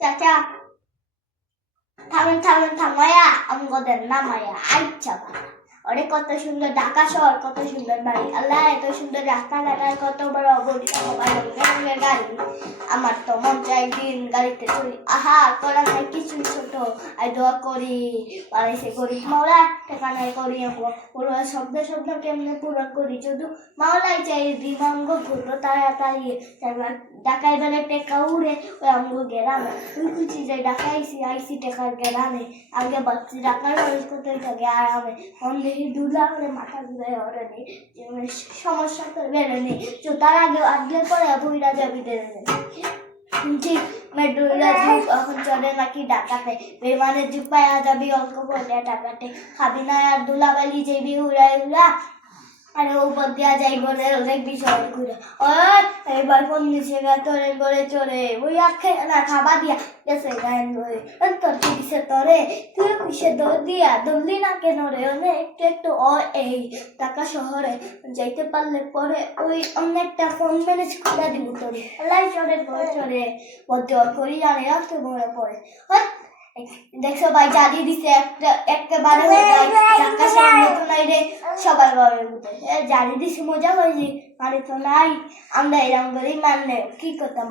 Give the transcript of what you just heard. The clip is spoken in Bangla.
চাচা থামেন থামেন থামায়া আমগদের নামায়া আচ্ছা বাবা ওরে কত সুন্দর ঢাকা শহর কত সুন্দর বাড়ি আল্লাহ এত সুন্দর রাস্তাঘাট আর কত বড় গড়ি সবাই রঙের গাড়ি আমার তো মন চাই দিন গাড়িতে চড়ি আহা করা নাই কিছু ছোট আই দোয়া করি পালাইছে গরিব মাওলা ঠিকানায় করি পুরো শব্দ শব্দ কেমনে পূরণ করি শুধু মাওলাই চাই দিবাঙ্গ ঘুরো তাড়াতাড়ি ঢাকায় বেলে টেকা উড়ে ওই আমগো গেরামে তুই খুঁজি যাই ঢাকাইছি আইসি টেকার গেরামে আগে বাচ্চি ঢাকার মানুষ কোথায় থাকে আরামে মন দেখি দুলা করে মাথা ঘুরে ওরে নেই সমস্যা তো বেড়ে নেই তো তার আগে আগলে পরে বইরা যাবি দেবে ঠিক মেডুলা যুগ এখন চলে নাকি ডাকাতে বেমানের যুগ পায়া যাবি অল্প পয়সা টাকাতে খাবি না আর দুলাবালি যাবি উড়াই উড়া আরে উপর দিয়া যাই বলে অনেক বিষয় ঘুরে ওই এইবার কোন নিচে তোরে করে চলে ওই আখে না খাবা দিয়া গেছে গায়েন ধরে তোর কি দিছে তোরে তুই কিসে দৌড় দিয়া দৌড়লি না কেন রে অনেক একটু একটু এই ঢাকা শহরে যাইতে পারলে পরে ওই অনেকটা ফোন ম্যানেজ করে দিব তোরে লাই চলে চলে বদ্ধ করি জানে রাখতে মনে পড়ে দেখছো ভাই জালি দিছে একেবারে ঢাকা শহর নতুন আইরে সবার ঘরের মধ্যে জালি দিছে মজা হয়েছে মানে তো নাই আমরা এরকম করেই মানলে কি করতাম।